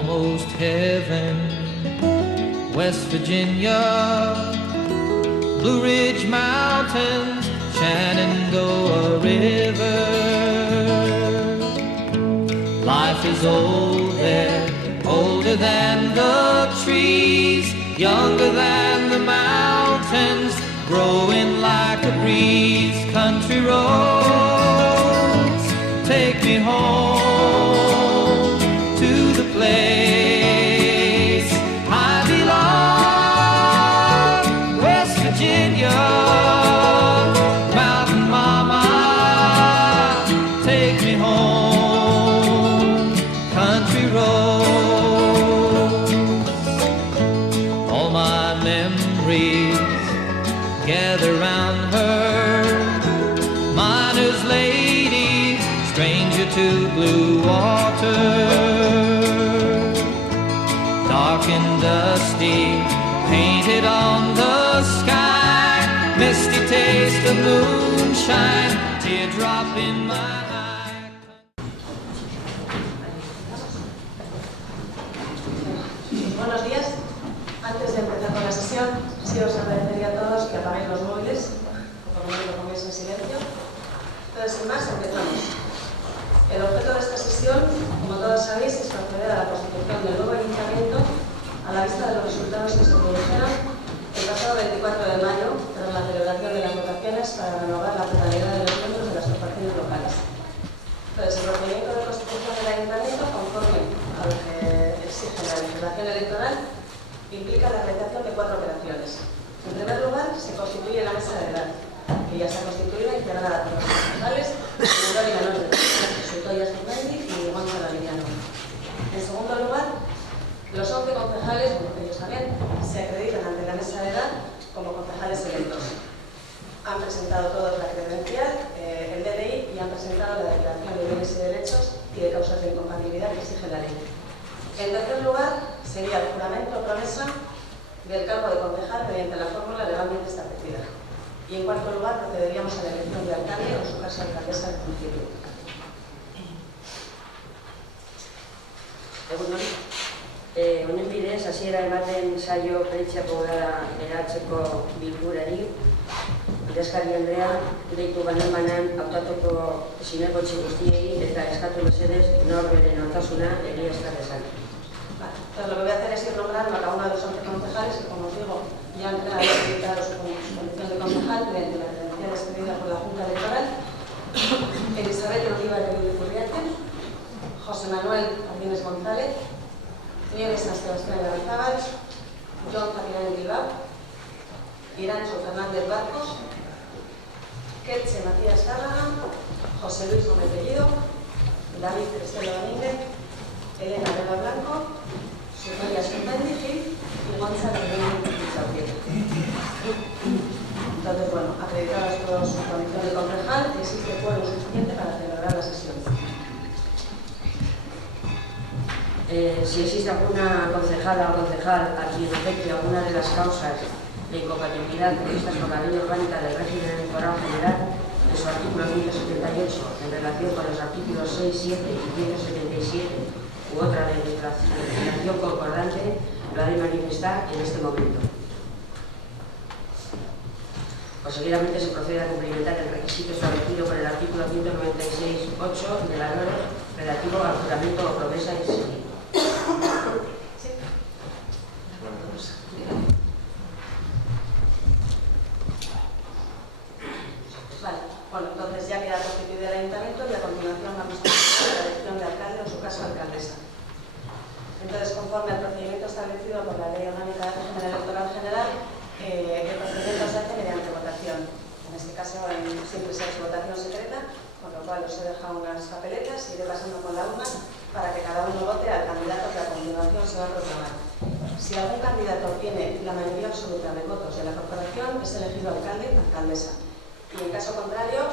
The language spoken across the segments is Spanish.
almost heaven. West Virginia, Blue Ridge Mountains, Shenandoah River. Life is old there, older than the trees, younger than the mountains, growing like a breeze. Country roads, take me home to the place I belong. West Virginia, Mountain Mama, take me home. Country roads, all my memories gather round her. Miner's lady, stranger to blue water. Dark and dusty, painted on the sky. Misty taste of moonshine, teardrop in my eye. Buenos días. Antes de empezar con la sesión, sí os agradecería a todos que apaguéis los móviles, o por lo menos lo pongáis en silencio. Entonces, sin más, empezamos. El objeto de esta sesión, como todos sabéis, es proceder a la constitución del nuevo ayuntamiento a la vista de los resultados que se produjeron el pasado 24 de mayo tras la celebración de las votaciones para renovar la totalidad de los miembros de las corporaciones locales. Entonces, el procedimiento de constitución del ayuntamiento, conforme a lo que exige la legislación electoral, implica la realización de 4 operaciones. En primer lugar, se constituye la mesa de edad, que ya se ha constituido integrada por los concejales menor y menor de edad, Sotoya Zumendi y Gonzalo Liviano. En segundo lugar, los 11 concejales, como ellos también, se acreditan ante la mesa de edad como concejales electos. Han presentado todos la credencial, el DNI, y han presentado la declaración de bienes y derechos y de causas de incompatibilidad que exige la ley. En tercer lugar, sería el juramento o promesa del cargo de concejal mediante la fórmula legalmente establecida. Y en cuarto lugar, procederíamos a la elección de alcalde o, en su caso, alcaldesa del municipio. Honen bidez, hasiera ematen saio Prentziako eratzeko bilkurari, Ordezkari Andrea, deitu banan hautatuko zinegotzi guztiei eta eskatu mesedez norberen nortasuna egiazta dezan. Entonces, lo que voy a hacer es ir nombrando a cada uno de los 11 concejales que, como os digo, ya han acreditado su condición de concejal mediante la credencial expedida por la Junta Electoral. Elizabeth Oliva de Furriate, José Manuel Ardines González, Nieves San Sebastián de Arizábal, John Fabián Bilbao, Irancho Fernández Barcos, Ketche Matías Cárraga, José Luis Gómez Bellido, David Estelo Domínguez, Elena Vela Blanco, Sotoya Zumendi Gil y Gonzalo Liviano. Entonces, bueno, acreditados todos su condición de concejal, existe quórum suficiente para celebrar la sesión. Si existe alguna concejala o concejal a quien afecte alguna de las causas de incompatibilidad previstas por la Ley Orgánica del Régimen Electoral General en su artículo 178 en relación con los artículos 6, 7 y 177 u otra legislación concordante, lo ha de manifestar en este momento. Seguidamente se procede a cumplimentar el requisito establecido por el artículo 196.8 de la LORE relativo al juramento o promesa exigido. ¿Sí? Vale, bueno, entonces ya queda constituido el ayuntamiento y a continuación vamos a hacer la elección de alcalde o, en su caso, alcaldesa. Entonces, conforme al procedimiento establecido por la Ley Orgánica del Régimen Electoral General, el procedimiento se hace mediante votación. En este caso, siempre se hace votación secreta, con lo cual os he dejado unas papeletas y iré pasando con la urna para que cada uno vote al candidato que a continuación se va a proclamar. Si algún candidato obtiene la mayoría absoluta de votos de la corporación, es elegido alcalde o alcaldesa. Y en caso contrario,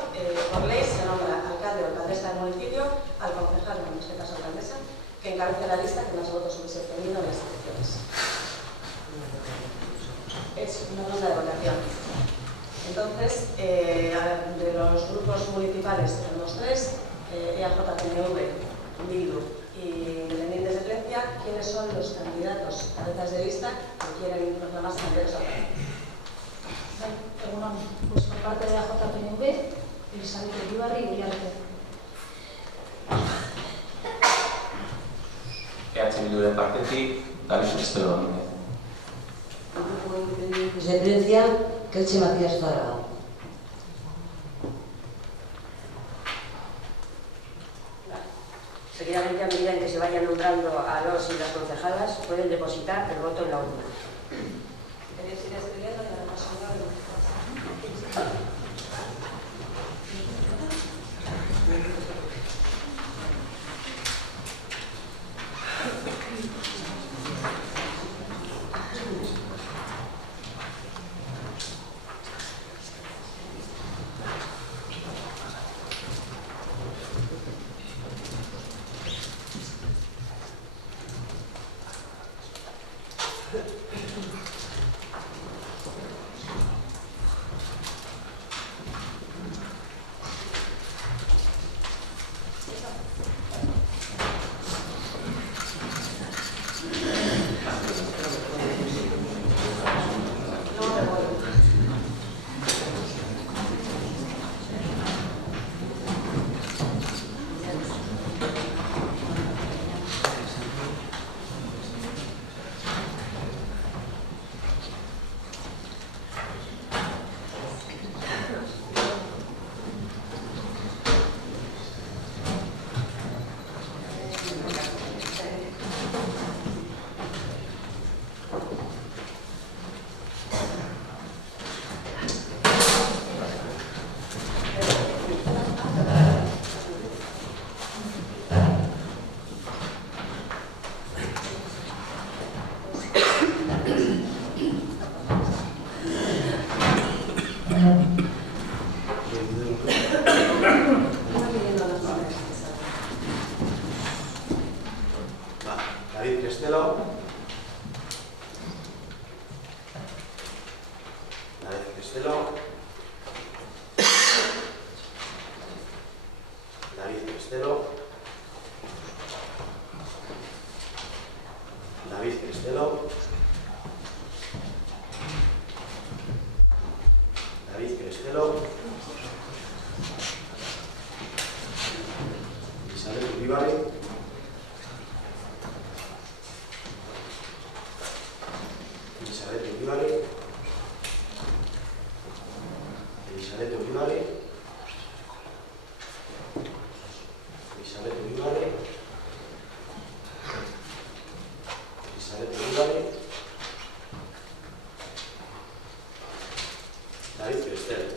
por ley se nombra alcalde o alcaldesa del municipio al concejal, en este caso alcaldesa, que encabece la lista que más votos hubiese obtenido en las elecciones. Es una ronda de votación. Entonces, de los grupos municipales tenemos 3, EAJ, PNV, Bildu y Independientes de Plencia. ¿Quién quiénes son los candidatos cabezas de lista que quieren proclamarse candidatos a la Pues por parte de la JPNV, Elizabeth Uribarri y Uriarte. Bilduren partetik, David Castelo Domínguez. Grupo de Independencia, Kelche Matías Zaragoza. Seguidamente, a medida en que se vayan nombrando a los y las concejalas, pueden depositar el voto en la urna. ¿Queréis ir escribiendo y además David Castelo. David Castelo. David Castelo. David Castelo. David Castelo. Elizabeth Uribarri. Elizabeth Uribarri. Elizabeth Uribarri. Elizabeth Uribarri. Elizabeth Uribarri. David Castelo.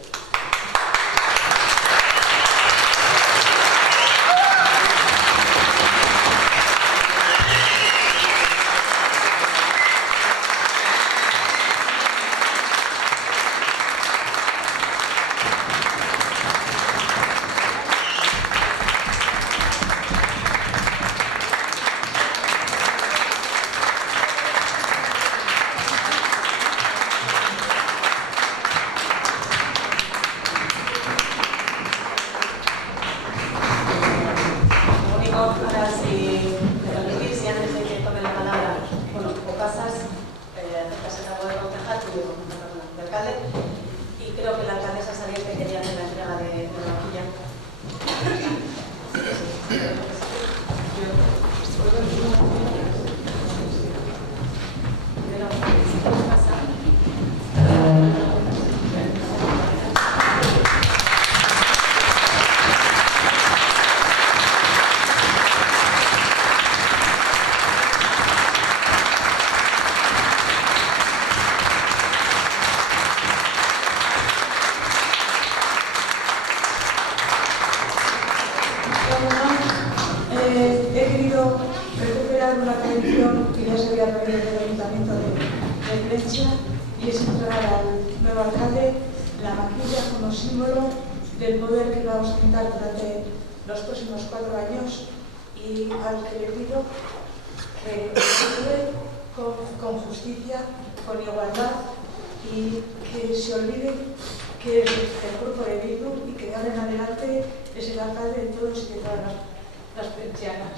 Y creo que la alcaldesa saliente quería hacer la entrega de la vajilla. He querido recuperar una tradición que ya se había perdido en el Ayuntamiento de Plencha, y es entregar al nuevo alcalde la maquilla como símbolo del poder que vamos a pintar durante los próximos 4 años, y al que le pido que actúe con justicia, con igualdad, y que se olviden que es el grupo de Bildu y que de ahora en adelante es el alcalde de todos y de todas las pensianas.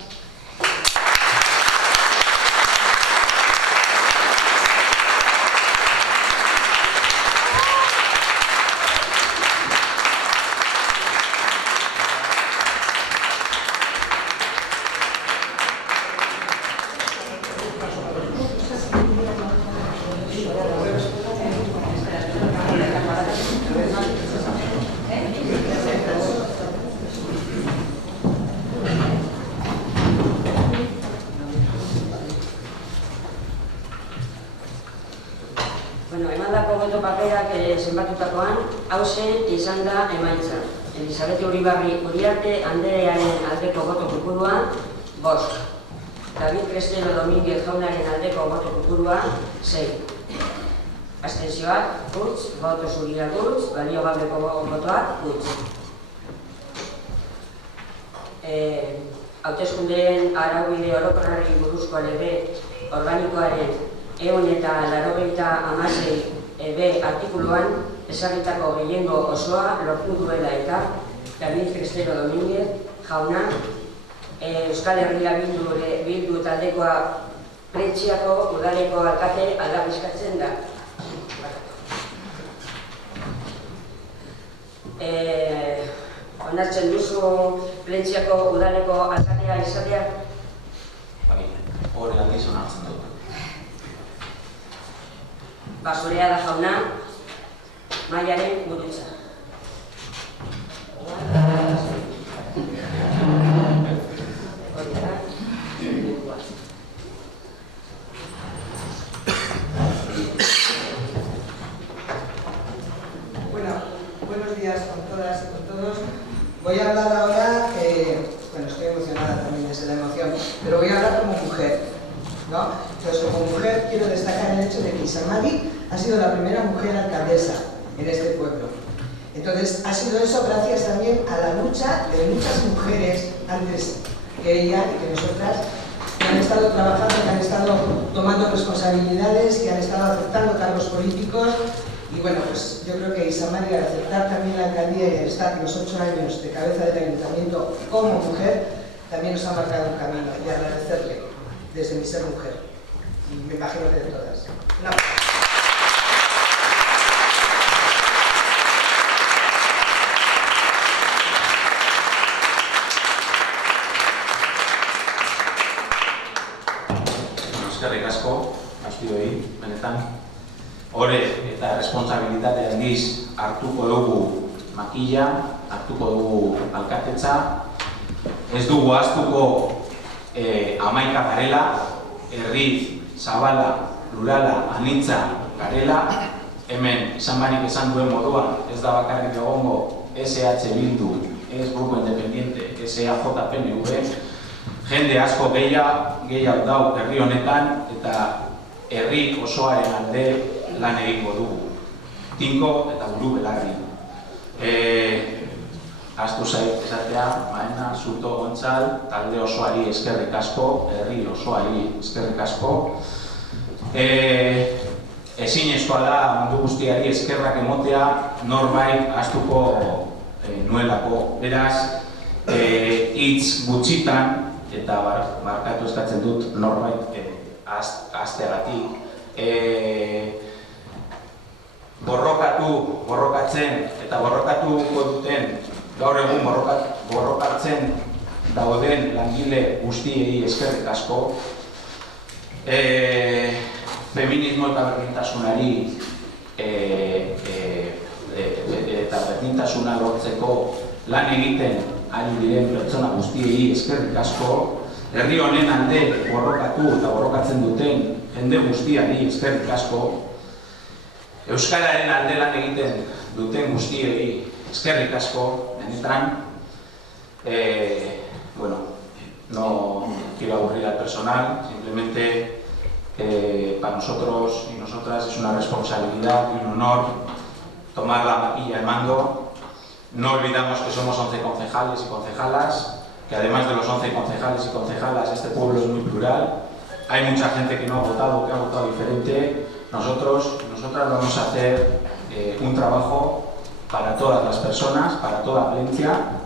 paperak zenbatutakoan, hauxe izan da emaitza. Elisabete Uriarte Anderearen aldeko boto kopurua 5. David Crestero Domínguez jaunaren aldeko boto kopurua 6. Abstentzioak, huts, boto zuriak huts, baliogabeko botoak huts. Hauteskundeen araubide orokorrari buruzko lege organikoaren 186 B artikuluan ezarritako gehiengo osoa lortu duela eta David Crestero Domínguez jauna Euskal Herria Bildu taldekoa Plentziako udaleko alkate aldarrikatzen da. Onartzen duzu Plentziako udaleko alkatea izatea? Bai, hori aldiz onartzen dut. Zurea da jauna, Maialen Gurutza. Buenos días con todas y con todos. Voy a hablar ahora, bueno, estoy emocionada también desde la emoción, pero voy a hablar como mujer, ¿no? Entonces, como mujer quiero destacar el hecho de que Isamari ha sido la primera mujer alcaldesa en este pueblo. Entonces, ha sido eso gracias también a la lucha de muchas mujeres antes que ella y que nosotras, que han estado trabajando, que han estado tomando responsabilidades, que han estado aceptando cargos políticos. Y bueno, pues yo creo que Isamari, al aceptar también la alcaldía y al estar los 8 años de cabeza del ayuntamiento como mujer, también nos ha marcado un camino y agradecerle desde mi ser mujer. Y me imagino que de todas. No. Eskerrik asko, guztioi, benetan. Hore eta responsabilitate handiz hartuko dugu makila, hartuko dugu alkatetza. Ez dugu ahaztuko 11 garela, herri zabala, plurala, anitza garela. Hemen Isamarik esan duen moduan, ez da bakarrik egongo SH Bildu, ez Grupo Independiente, SAJ-PNV. Jende asko gehiago dau herri honetan eta herri osoaren alde lan egingo dugu. Tinko eta buru belarri. Aztu zait esatea, Maena, Zuto, Gontzal, talde osoari eskerrik asko, herri osoari eskerrik asko. Ezinezkoa da mundu guztiari eskerrak emotea norbait ahaztuko nuelako. Beraz, hitz gutxitan, eta barkatu eskatzen dut norbait ahazteagatik. Borrokatzen eta borrokatuko duten, gaur egun borrokatzen dauden langile guztiei eskerrik asko. Feminismo eta berdintasunari eta berdintasuna lortzeko lan egiten ari diren pertsona guztiei eskerrik asko. Herri honen alde borrokatu eta borrokatzen duten jende guztiari eskerrik asko. Euskararen alde lan egiten duten guztiei eskerrik asko, benetan. Bueno, no quiero aburrir al personal, simplemente para nosotros y nosotras es una responsabilidad y un honor tomar la maquilla de mando. No olvidamos que somos 11 concejales y concejalas, que además de los 11 concejales y concejalas, este pueblo es muy plural. Hay mucha gente que no ha votado, que ha votado diferente. Nosotras vamos a hacer un trabajo para todas las personas, para toda Plencia.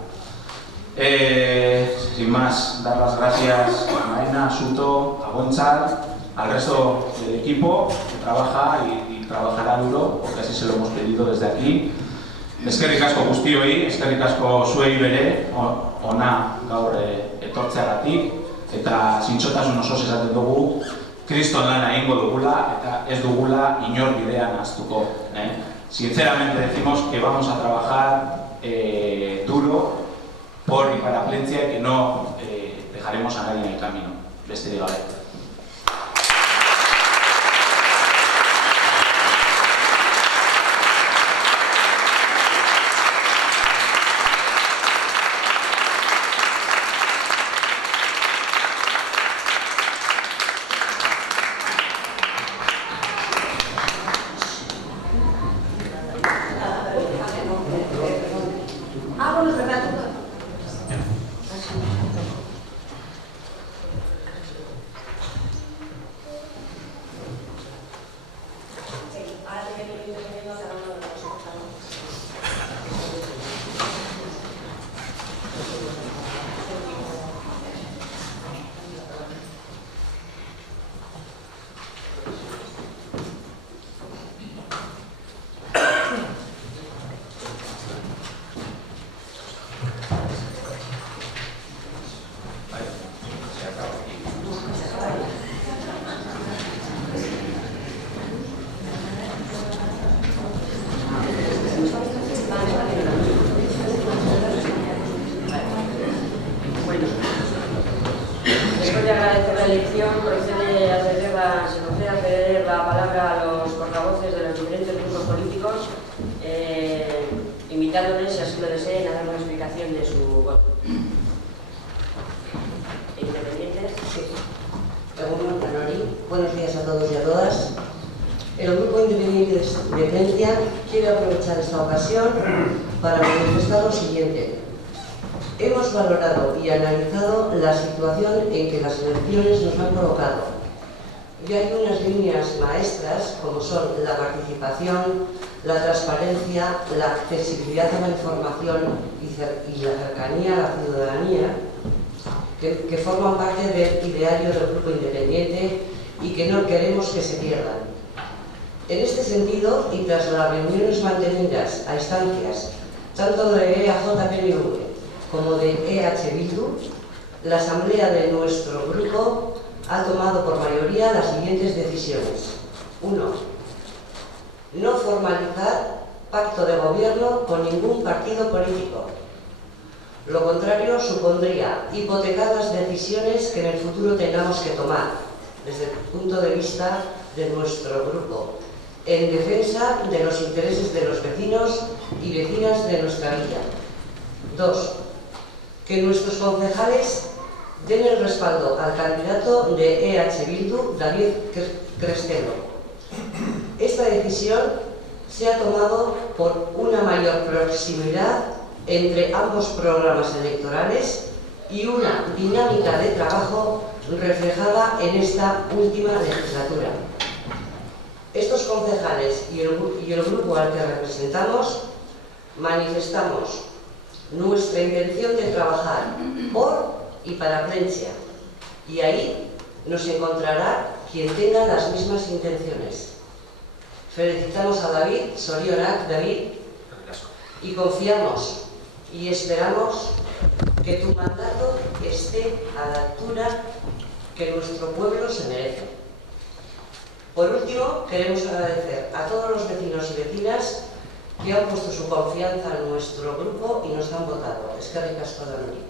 Sin más, dar las gracias a Maena, a Suto, a Gontzal, al resto del equipo que trabaja y trabajará duro, porque así se lo hemos pedido desde aquí. Eskerrik asko guztioi, eskerrik asko zuei bere, ona gaur etortzeagatik, eta zintzotasun osoz esaten dugu, Kriston lana egingo dugula eta ez dugula inor bidean ahaztuko. Sinceramente decimos que vamos a trabajar duro por y para Plencia y que no dejaremos a nadie en el camino. Besterik gabe. invitándoles, si así lo deseen, a dar una explicación de su voto. ¿Independientes? Sí. Buenos días a todos y a todas. El Grupo Independientes de Plentzia quiere aprovechar esta ocasión para manifestar lo siguiente. Hemos valorado y analizado la situación en que las elecciones nos han colocado. Y hay unas líneas maestras, como son la participación, la transparencia, la accesibilidad a la información y la cercanía a la ciudadanía, que forman parte del ideario del Grupo Independiente y que no queremos que se pierdan. En este sentido, y tras las reuniones mantenidas a instancias tanto de EAJ-PNV como de EH Bildu, la asamblea de nuestro grupo ha tomado por mayoría las siguientes decisiones. 1. No formalizar pacto de gobierno con ningún partido político. Lo contrario supondría hipotecar las decisiones que en el futuro tengamos que tomar, desde el punto de vista de nuestro grupo, en defensa de los intereses de los vecinos y vecinas de nuestra villa. 2. Que nuestros concejales den el respaldo al candidato de EH Bildu, David Crestelo. Esta decisión se ha tomado por una mayor proximidad entre ambos programas electorales y una dinámica de trabajo reflejada en esta última legislatura. Estos concejales y el grupo al que representamos manifestamos nuestra intención de trabajar por y para Plentzia, y ahí nos encontrará quien tenga las mismas intenciones. Felicitamos a David, Sorionak, David, y confiamos y esperamos que tu mandato esté a la altura que nuestro pueblo se merece. Por último, queremos agradecer a todos los vecinos y vecinas que han puesto su confianza en nuestro grupo y nos han votado. Eskerrik asko denoi.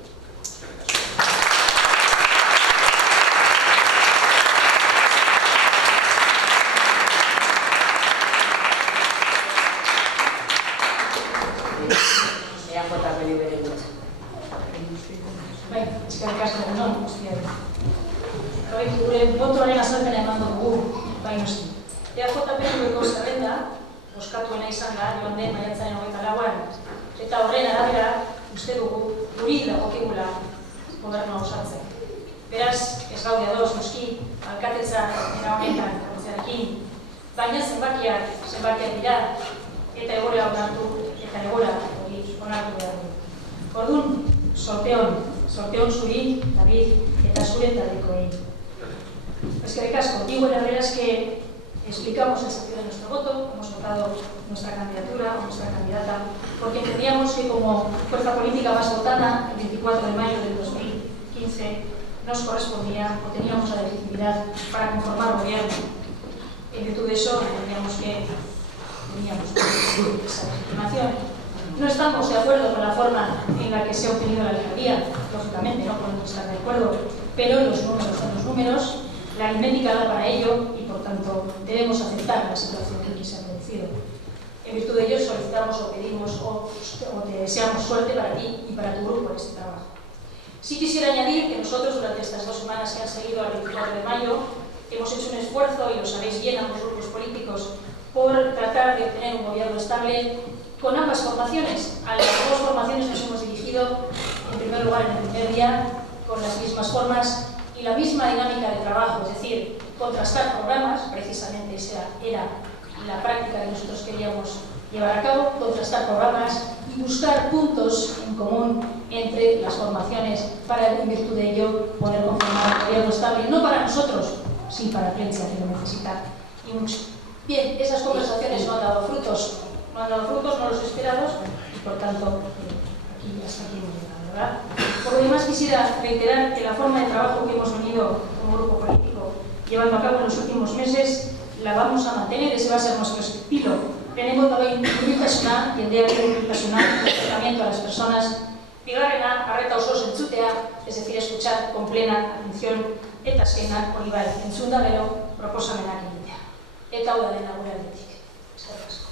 Eskerrik asko egun guztioi. Gure botoaren azalpena emango dugu, bai noski. EAJ-PNVko zerrenda oskatuena izan da joan den maiatzaren 24an, eta horren arabera uste dugu guri dagokigula gobernua osatzen. Beraz, ez gaude ados noski alkatetza era honetan hartzearekin, baina zenbakiak dira eta egoera onartu eta egoera hori onartu behar du. Orduan, sorteon zuri, David, eta zure taldekoei. Eskerrik asko, digo la verdad es que explicamos el sentido de nuestro voto, hemos votado nuestra candidatura o nuestra candidata, porque entendíamos que como fuerza política más votada, el 24 de mayo del 2015, nos correspondía o teníamos la legitimidad para conformar gobierno. En virtud de eso, entendíamos que teníamos esa legitimación. No estamos de acuerdo con la forma en la que se ha obtenido la alcaldía, lógicamente no podemos estar de acuerdo, pero los números son los números, la aritmética da para ello y por tanto debemos aceptar la situación que se ha producido. En virtud de ello solicitamos o pedimos o te deseamos suerte para ti y para tu grupo en este trabajo. Sí quisiera añadir que nosotros durante estas 2 semanas que han seguido al 24 de mayo hemos hecho un esfuerzo, y lo sabéis bien ambos grupos políticos, por tratar de obtener un gobierno estable con ambas formaciones. A las 2 formaciones nos hemos dirigido, en primer lugar, en el primer día, con las mismas formas y la misma dinámica de trabajo, es decir, contrastar programas, precisamente esa era la práctica que nosotros queríamos llevar a cabo, contrastar programas y buscar puntos en común entre las formaciones para, en virtud de ello, poder conformar un gobierno estable, no para nosotros, sí para Plentzia, que lo necesita, y mucho. Bien, esas conversaciones no han dado frutos, no los esperados, y por tanto, hasta aquí hemos llegado, ¿verdad? Por lo demás, quisiera reiterar que la forma de trabajo que hemos venido como grupo político llevando a cabo en los últimos meses la vamos a mantener, ese va a ser nuestro estilo. Lehenengo eta behin hurbiltasuna, jendeari hurbiltasuna, acercamiento a las personas, bigarrena, arreta osoz entzutea, es decir, escuchar con plena atención, eta azkenak hori bai, entzunda gero proposamenak egitea. Eta hau da dena gure aldetik. Eskerrik asko.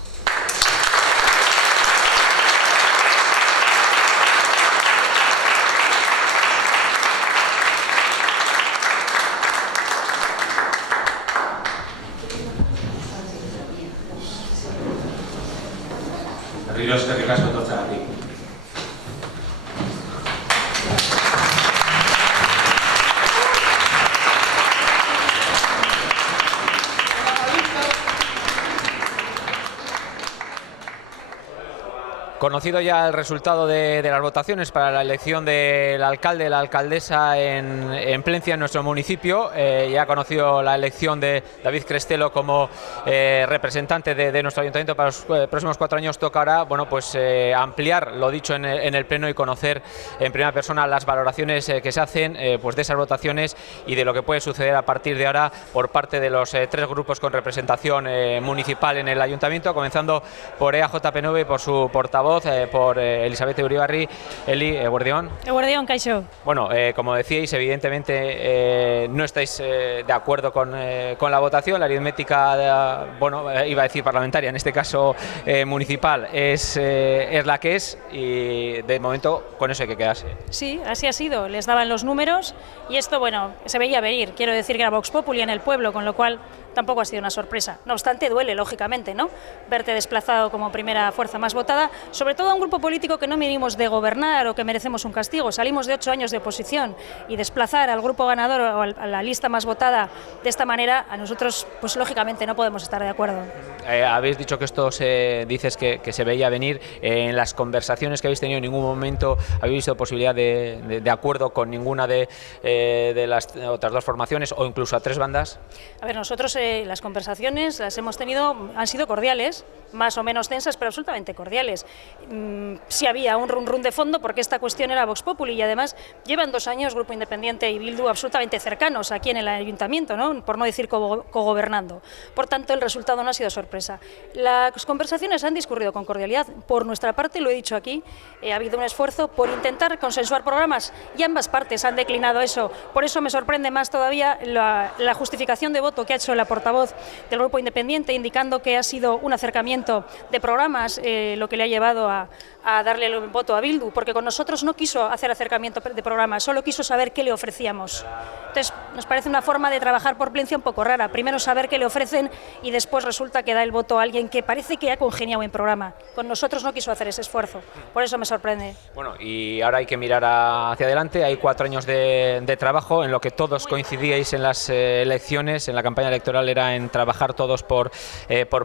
conocido ya el resultado de las votaciones para la elección del alcalde, la alcaldesa en Plencia, en nuestro municipio, ya ha conocido la elección de David Crestelo como representante de nuestro ayuntamiento para los próximos 4 años. Toca ahora, bueno, pues ampliar lo dicho en el pleno y conocer en primera persona las valoraciones que se hacen pues de esas votaciones y de lo que puede suceder a partir de ahora por parte de los 3 grupos con representación municipal en el ayuntamiento, comenzando por EAJPNV y por su portavoz, por Elizabeth Uribarri. Eli, eguerdión. Eguerdión, Kaixo. Bueno, como decíais, evidentemente no estáis de acuerdo con la votación. La aritmética, bueno, iba a decir parlamentaria, en este caso municipal, es la que es, y de momento con eso hay que quedarse. Sí, así ha sido. Les daban los números y esto, bueno, se veía venir. Quiero decir que era Vox Populi en el pueblo, con lo cual tampoco ha sido una sorpresa. No obstante, duele, lógicamente, ¿no?, verte desplazado como primera fuerza más votada, sobre todo a un grupo político que no venimos de gobernar o que merecemos un castigo. Salimos de 8 años de oposición y desplazar al grupo ganador o a la lista más votada de esta manera, a nosotros, pues lógicamente no podemos estar de acuerdo. Habéis dicho que esto dices que se veía venir. En las conversaciones que habéis tenido, en ningún momento habéis visto posibilidad de acuerdo con ninguna de las otras 2 formaciones o incluso a 3 bandas. A ver, nosotros las conversaciones las hemos tenido, han sido cordiales, más o menos tensas, pero absolutamente cordiales. Sí había un run de fondo porque esta cuestión era Vox Populi y además llevan 2 años Grupo Independiente y Bildu absolutamente cercanos aquí en el ayuntamiento, ¿no?, por no decir cogobernando. Por tanto, el resultado no ha sido sorpresa. Las conversaciones han discurrido con cordialidad. Por nuestra parte, lo he dicho aquí, ha habido un esfuerzo por intentar consensuar programas y ambas partes han declinado eso. Por eso me sorprende más todavía la justificación de voto que ha hecho la portavoz del Grupo Independiente, indicando que ha sido un acercamiento de programas lo que le ha llevado a darle el voto a Bildu, porque con nosotros no quiso hacer acercamiento de programas, solo quiso saber qué le ofrecíamos. Entonces, nos parece una forma de trabajar por Plencia un poco rara. Primero saber qué le ofrecen y después resulta que da el voto a alguien que parece que ha congeniado en programa. Con nosotros no quiso hacer ese esfuerzo, por eso me sorprende. Bueno, y ahora hay que mirar hacia adelante. Hay 4 años de trabajo en lo que todos coincidíais en las elecciones, en la campaña electoral, era en trabajar todos por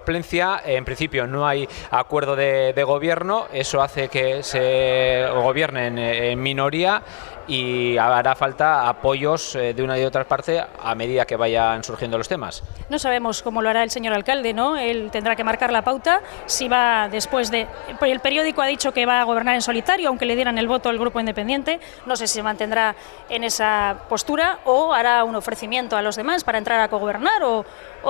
Plencia. En principio no hay acuerdo de gobierno, eso hace que se gobiernen en minoría y hará falta apoyos de una y otra parte a medida que vayan surgiendo los temas. No sabemos cómo lo hará el señor alcalde, ¿no? Él tendrá que marcar la pauta, si va después de... El periódico ha dicho que va a gobernar en solitario, aunque le dieran el voto al Grupo Independiente. No sé si se mantendrá en esa postura o hará un ofrecimiento a los demás para entrar a cogobernar o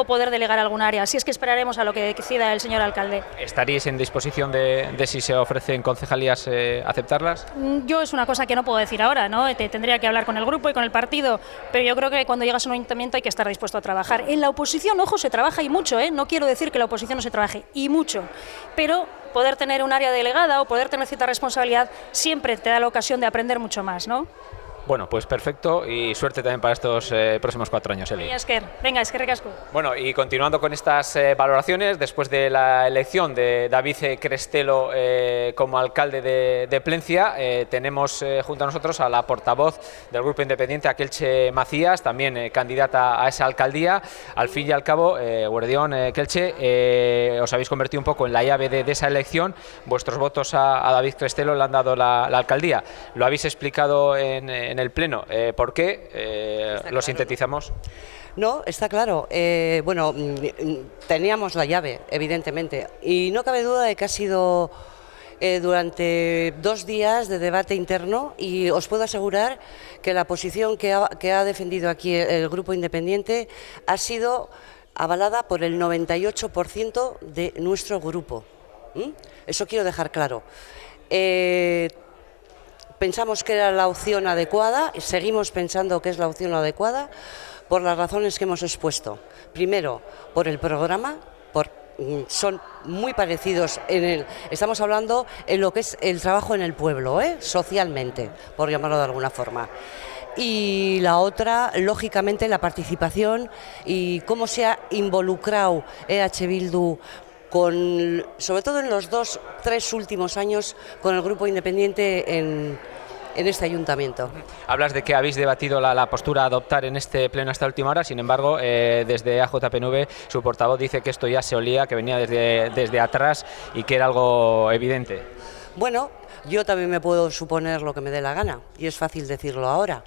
poder delegar alguna área. Así es que esperaremos a lo que decida el señor alcalde. ¿Estaríais en disposición de si se ofrecen concejalías, aceptarlas? Yo es una cosa que no puedo decir ahora, ¿no? Tendría que hablar con el grupo y con el partido, pero yo creo que cuando llegas a un ayuntamiento hay que estar dispuesto a trabajar. En la oposición, ojo, se trabaja y mucho, ¿eh? No quiero decir que la oposición no se trabaje, y mucho, pero poder tener un área delegada o poder tener cierta responsabilidad siempre te da la ocasión de aprender mucho más, ¿no? Bueno, pues perfecto, y suerte también para estos próximos 4 años, Eli. Venga, eskerrik asko. Bueno, y continuando con estas valoraciones, después de la elección de David Crestelo como alcalde de Plencia, tenemos junto a nosotros a la portavoz del Grupo Independiente, Kelche Macías, también candidata a esa alcaldía. Al fin y al cabo, eguerdión, Kelche, os habéis convertido un poco en la llave de esa elección. Vuestros votos a David Crestelo le han dado la alcaldía. Lo habéis explicado en el pleno. ¿Por qué? ¿Lo sintetizamos? No, está claro. Bueno, teníamos la llave, evidentemente, y no cabe duda de que ha sido durante 2 días de debate interno, y os puedo asegurar que la posición que ha defendido aquí el Grupo Independiente ha sido avalada por el 98% de nuestro grupo. Eso quiero dejar claro. Pensamos que era la opción adecuada y seguimos pensando que es la opción adecuada por las razones que hemos expuesto. Primero, por el programa, son muy parecidos estamos hablando en lo que es el trabajo en el pueblo, socialmente, por llamarlo de alguna forma. Y la otra, lógicamente, la participación y cómo se ha involucrado EH Bildu sobre todo en los 2-3 últimos años, con el Grupo Independiente en este ayuntamiento. Hablas de que habéis debatido la postura a adoptar en este pleno hasta última hora, sin embargo, desde AJPNV su portavoz dice que esto ya se olía, que venía desde atrás y que era algo evidente. Bueno, yo también me puedo suponer lo que me dé la gana, y es fácil decirlo ahora.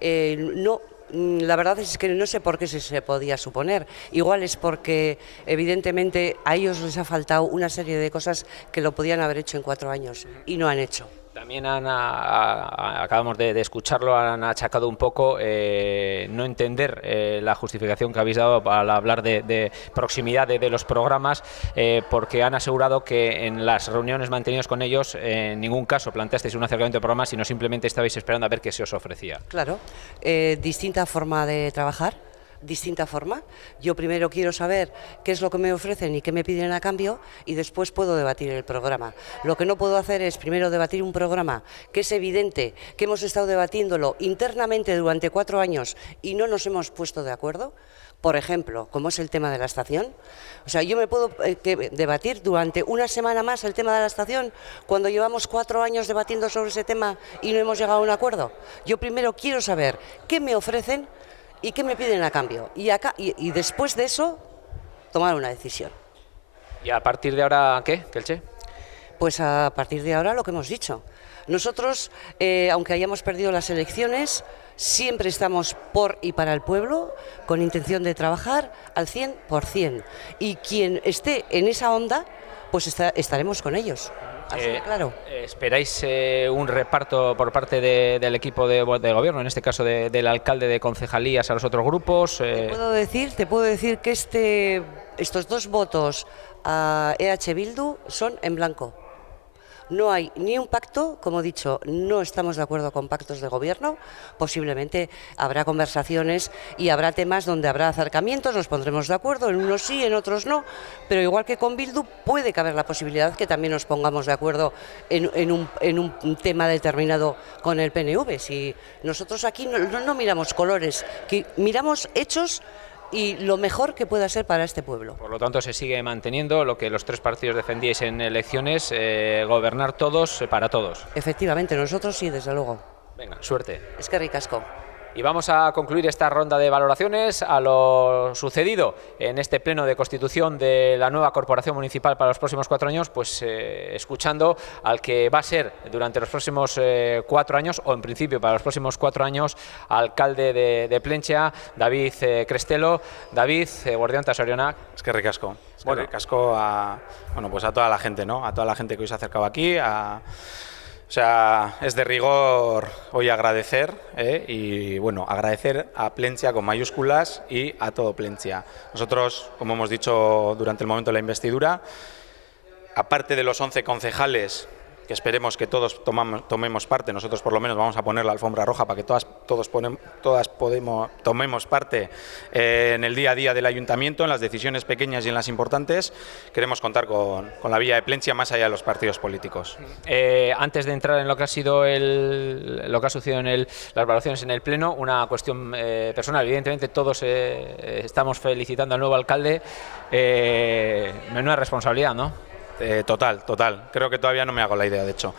No, la verdad es que no sé por qué se podía suponer. Igual es porque, evidentemente, a ellos les ha faltado una serie de cosas que lo podían haber hecho en 4 años y no han hecho. También acabamos de escucharlo, han achacado un poco no entender la justificación que habéis dado al hablar de proximidad de los programas, porque han asegurado que en las reuniones mantenidas con ellos en ningún caso planteasteis un acercamiento de programas, sino simplemente estabais esperando a ver qué se os ofrecía. Claro, distinta forma de trabajar. Distinta forma. Yo primero quiero saber qué es lo que me ofrecen y qué me piden a cambio, y después puedo debatir el programa. Lo que no puedo hacer es primero debatir un programa que es evidente que hemos estado debatiéndolo internamente durante 4 años y no nos hemos puesto de acuerdo. Por ejemplo, como es el tema de la estación. O sea, yo me puedo debatir durante una semana más el tema de la estación cuando llevamos 4 años debatiendo sobre ese tema y no hemos llegado a un acuerdo. Yo primero quiero saber qué me ofrecen y qué me piden a cambio. Y después de eso, tomar una decisión. ¿Y a partir de ahora qué, Kelche? Pues a partir de ahora lo que hemos dicho. Nosotros, aunque hayamos perdido las elecciones, siempre estamos por y para el pueblo, con intención de trabajar al 100%. Y quien esté en esa onda, pues estaremos con ellos. Así de claro. ¿Esperáis un reparto por parte del equipo de gobierno, en este caso del alcalde, de concejalías a los otros grupos? Te puedo decir que estos 2 votos a EH Bildu son en blanco. No hay ni un pacto, como he dicho, no estamos de acuerdo con pactos de gobierno. Posiblemente habrá conversaciones y habrá temas donde habrá acercamientos, nos pondremos de acuerdo, en unos sí, en otros no, pero igual que con Bildu puede caber la posibilidad que también nos pongamos de acuerdo en un tema determinado con el PNV. Si nosotros aquí no miramos colores, que miramos hechos y lo mejor que pueda ser para este pueblo. Por lo tanto, se sigue manteniendo lo que los 3 partidos defendíais en elecciones, gobernar todos para todos. Efectivamente, nosotros sí, desde luego. Venga, suerte. Es que ricasco. Y vamos a concluir esta ronda de valoraciones a lo sucedido en este pleno de constitución de la nueva corporación municipal para los próximos 4 años, pues escuchando al que va a ser durante los próximos 4 años, o en principio para los próximos 4 años, alcalde de Plentzia, David Crestelo. David, Guardianta Sorionak. Es que ricasco. Ricasco a toda la gente, ¿no? A toda la gente que hoy se ha acercado aquí, o sea, es de rigor hoy agradecer, y bueno, agradecer a Plentzia con mayúsculas y a todo Plentzia. Nosotros, como hemos dicho durante el momento de la investidura, aparte de los 11 concejales, que esperemos que todos tomemos parte, nosotros por lo menos vamos a poner la alfombra roja para que todas tomemos parte en el día a día del ayuntamiento, en las decisiones pequeñas y en las importantes. Queremos contar con la vía de Plentzia más allá de los partidos políticos. Antes de entrar en lo que ha sido lo que ha sucedido en las valoraciones en el pleno, una cuestión personal. Evidentemente todos estamos felicitando al nuevo alcalde. Menuda responsabilidad, ¿no? Total. Creo que todavía no me hago la idea, de hecho.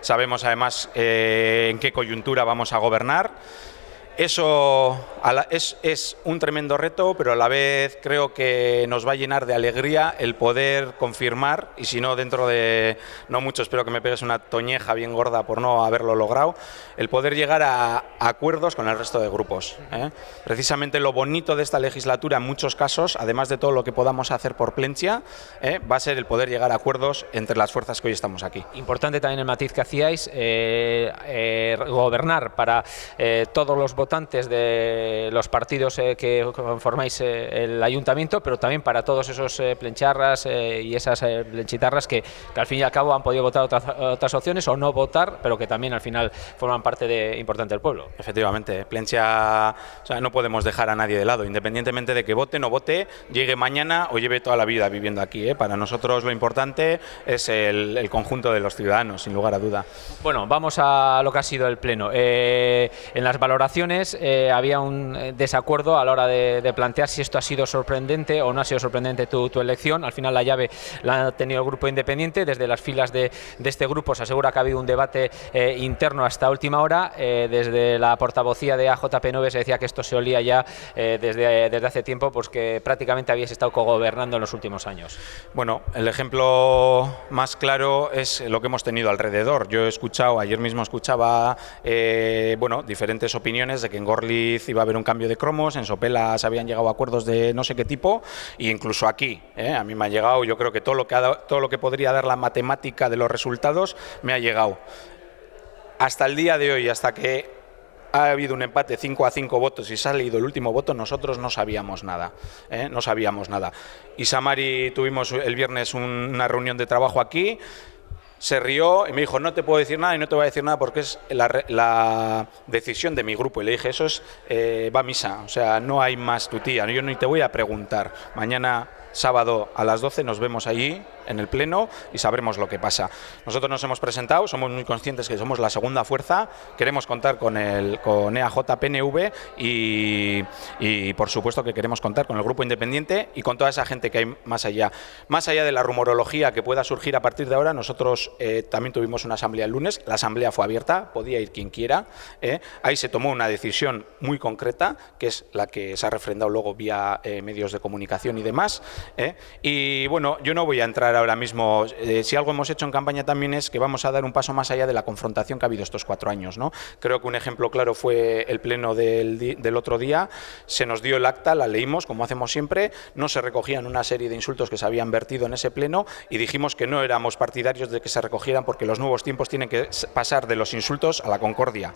Sabemos además en qué coyuntura vamos a gobernar. Eso es un tremendo reto, pero a la vez creo que nos va a llenar de alegría el poder confirmar, y si no dentro de no mucho, espero que me pegues una toñeja bien gorda por no haberlo logrado, el poder llegar a acuerdos con el resto de grupos. Precisamente lo bonito de esta legislatura en muchos casos, además de todo lo que podamos hacer por Plentzia, va a ser el poder llegar a acuerdos entre las fuerzas que hoy estamos aquí. Importante también el matiz que hacíais, gobernar para todos los votantes de los partidos que conformáis el ayuntamiento, pero también para todos esos plencharras y esas plenchitarras que al fin y al cabo han podido votar otras opciones o no votar, pero que también al final forman parte importante del pueblo. Efectivamente, Plentzia, o sea, no podemos dejar a nadie de lado, independientemente de que vote o no vote, llegue mañana o lleve toda la vida viviendo aquí. Para nosotros lo importante es el conjunto de los ciudadanos, sin lugar a duda. Bueno, vamos a lo que ha sido el pleno. En las valoraciones opiniones, había un desacuerdo a la hora de plantear si esto ha sido sorprendente o no ha sido sorprendente tu elección. Al final la llave la ha tenido el grupo independiente. Desde las filas de este grupo se asegura que ha habido un debate interno hasta última hora. Desde la portavocía de AJP9 se decía que esto se olía ya desde hace tiempo, pues que prácticamente habíais estado cogobernando en los últimos años. Bueno, el ejemplo más claro es lo que hemos tenido alrededor. Yo he escuchado, ayer mismo escuchaba bueno, diferentes opiniones de que en Gorliz iba a haber un cambio de cromos, en Sopela se habían llegado a acuerdos de no sé qué tipo, e incluso aquí, a mí me ha llegado, yo creo que todo lo que podría dar la matemática de los resultados me ha llegado. Hasta el día de hoy, hasta que ha habido un empate 5-5 votos y se ha salido el último voto, nosotros no sabíamos nada, no sabíamos nada. Y Samari, tuvimos el viernes una reunión de trabajo aquí, se rió y me dijo, no te puedo decir nada y no te voy a decir nada porque es la decisión de mi grupo. Y le dije, eso es, va a misa, o sea, no hay más tu tía, yo ni te voy a preguntar. Mañana, sábado a las 12, nos vemos allí en el pleno y sabremos lo que pasa. Nosotros nos hemos presentado, somos muy conscientes que somos la segunda fuerza, queremos contar con EAJ-PNV y por supuesto que queremos contar con el grupo independiente y con toda esa gente que hay más allá. Más allá de la rumorología que pueda surgir a partir de ahora, nosotros también tuvimos una asamblea el lunes, la asamblea fue abierta, podía ir quien quiera, ahí se tomó una decisión muy concreta, que es la que se ha refrendado luego vía medios de comunicación y demás, y bueno, yo no voy a entrar ahora mismo, si algo hemos hecho en campaña también es que vamos a dar un paso más allá de la confrontación que ha habido estos 4 años, ¿no? Creo que un ejemplo claro fue el pleno del otro día, se nos dio el acta, la leímos como hacemos siempre, no se recogían una serie de insultos que se habían vertido en ese pleno y dijimos que no éramos partidarios de que se recogieran porque los nuevos tiempos tienen que pasar de los insultos a la concordia.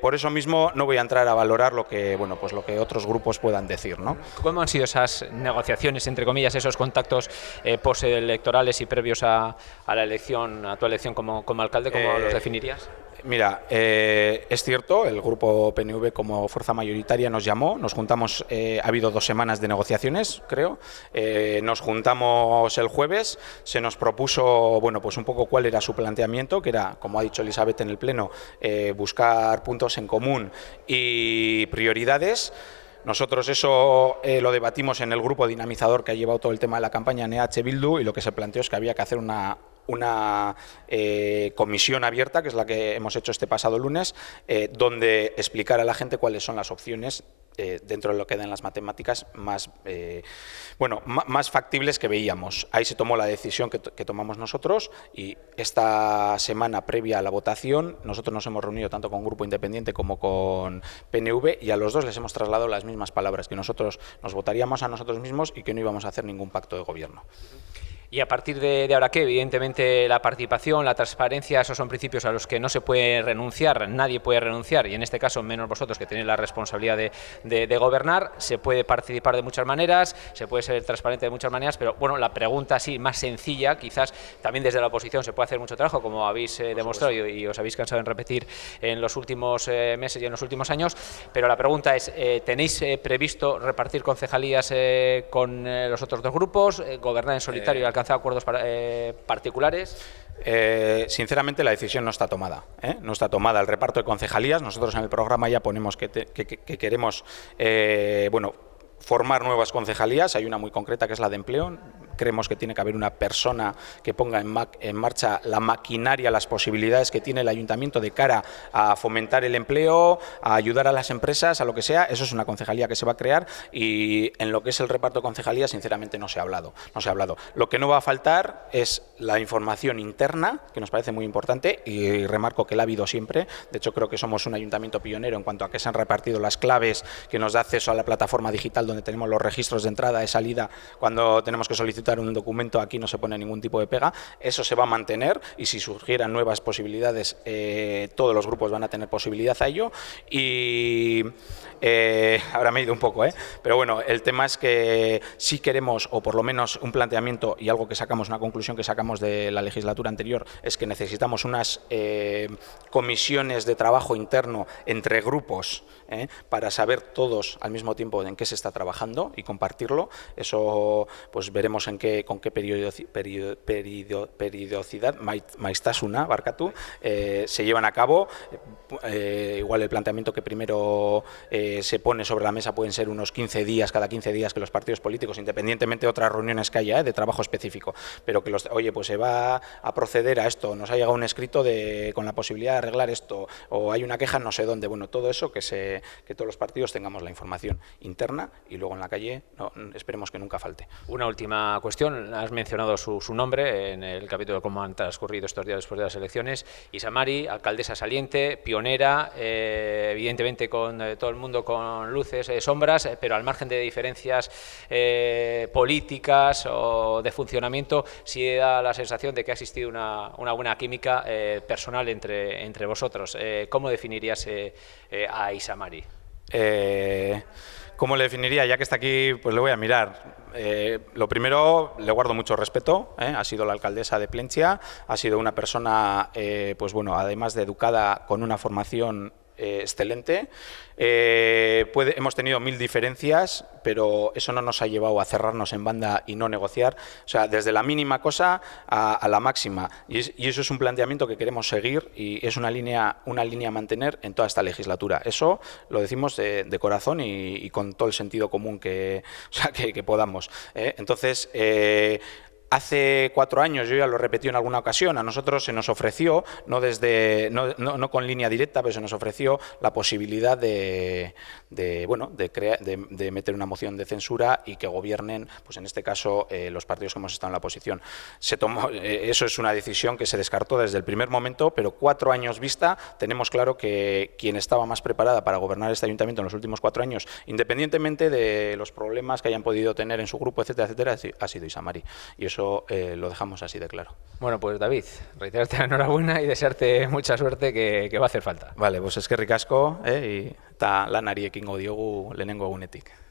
Por eso mismo no voy a entrar a valorar lo que, bueno, pues lo que otros grupos puedan decir, ¿no? ¿Cómo han sido esas negociaciones, entre comillas, esos contactos postelectorales y previos a la elección, a tu elección como alcalde? ¿Cómo los definirías? Mira, es cierto, el grupo PNV como fuerza mayoritaria nos llamó, nos juntamos, ha habido 2 semanas de negociaciones, creo, nos juntamos el jueves, se nos propuso, bueno, pues un poco cuál era su planteamiento, que era, como ha dicho Elizabeth en el pleno, buscar puntos en común y prioridades. Nosotros eso lo debatimos en el grupo dinamizador que ha llevado todo el tema de la campaña en EH Bildu y lo que se planteó es que había que hacer una comisión abierta, que es la que hemos hecho este pasado lunes, donde explicar a la gente cuáles son las opciones dentro de lo que dan las matemáticas más, más factibles que veíamos. Ahí se tomó la decisión que tomamos nosotros y esta semana previa a la votación nosotros nos hemos reunido tanto con Grupo Independiente como con PNV y a los dos les hemos trasladado las mismas palabras, que nosotros nos votaríamos a nosotros mismos y que no íbamos a hacer ningún pacto de gobierno. Y a partir de ahora, ¿qué? Evidentemente la participación, la transparencia, esos son principios a los que no se puede renunciar, nadie puede renunciar, y en este caso menos vosotros que tenéis la responsabilidad de gobernar. Se puede participar de muchas maneras, se puede ser transparente de muchas maneras, pero bueno, la pregunta así más sencilla, quizás también desde la oposición se puede hacer mucho trabajo, como habéis demostrado y os habéis cansado en repetir en los últimos meses y en los últimos años, pero la pregunta es, ¿tenéis previsto repartir concejalías con los otros 2 grupos, gobernar en solitario y alcanzar acuerdos particulares? Sinceramente la decisión no está tomada, no está tomada el reparto de concejalías. Nosotros en el programa ya ponemos que queremos formar nuevas concejalías, hay una muy concreta que es la de empleo. Creemos que tiene que haber una persona que ponga en marcha la maquinaria, las posibilidades que tiene el ayuntamiento de cara a fomentar el empleo, a ayudar a las empresas, a lo que sea. Eso es una concejalía que se va a crear y en lo que es el reparto de concejalías, sinceramente no se ha hablado. Lo que no va a faltar es la información interna, que nos parece muy importante y remarco que la ha habido siempre. De hecho, creo que somos un ayuntamiento pionero en cuanto a que se han repartido las claves que nos da acceso a la plataforma digital donde tenemos los registros de entrada y salida cuando tenemos que solicitar un documento. Aquí no se pone ningún tipo de pega, eso se va a mantener y si surgieran nuevas posibilidades todos los grupos van a tener posibilidad a ello y Ahora me he ido un poco, pero bueno, el tema es que sí queremos, o por lo menos un planteamiento y algo que sacamos, una conclusión que sacamos de la legislatura anterior, es que necesitamos unas comisiones de trabajo interno entre grupos para saber todos al mismo tiempo en qué se está trabajando y compartirlo. Eso pues veremos con qué periodicidad, maiztasuna, barkatu, se llevan a cabo. Igual el planteamiento que primero se pone sobre la mesa pueden ser unos 15 días, cada 15 días que los partidos políticos, independientemente de otras reuniones que haya de trabajo específico, pero que oye, pues se va a proceder a esto, nos ha llegado un escrito con la posibilidad de arreglar esto, o hay una queja no sé dónde, bueno, todo eso que todos los partidos tengamos la información interna y luego en la calle esperemos que nunca falte. Una última cuestión, has mencionado su nombre en el capítulo de cómo han transcurrido estos días después de las elecciones. Isa Mari, alcaldesa saliente, pionera, evidentemente con todo el mundo con luces, sombras, pero al margen de diferencias políticas o de funcionamiento, sí da la sensación de que ha existido una buena química personal entre vosotros. ¿Cómo definirías a Isa Mari? ¿Cómo le definiría? Ya que está aquí, pues le voy a mirar. Lo primero, le guardo mucho respeto, ha sido la alcaldesa de Plentzia, ha sido una persona, pues bueno, además de educada, con una formación excelente. Hemos tenido 1000 diferencias, pero eso no nos ha llevado a cerrarnos en banda y no negociar, o sea, desde la mínima cosa a la máxima, y eso es un planteamiento que queremos seguir y es una línea a mantener en toda esta legislatura. Eso lo decimos de corazón y con todo el sentido común que podamos. Entonces, hace 4 años, yo ya lo repetí en alguna ocasión, a nosotros se nos ofreció, no con línea directa, pero se nos ofreció la posibilidad de meter una moción de censura y que gobiernen, pues en este caso, los partidos que hemos estado en la oposición. Eso es una decisión que se descartó desde el primer momento, pero 4 años vista, tenemos claro que quien estaba más preparada para gobernar este ayuntamiento en los últimos 4 años, independientemente de los problemas que hayan podido tener en su grupo, etcétera, etcétera, ha sido Isa Mari. Y eso lo dejamos así de claro. Bueno, pues David, reiterarte la enhorabuena y desearte mucha suerte que va a hacer falta. Vale, pues eskerrik asko, eta lanari ekingo diogu lehenengo egunetik.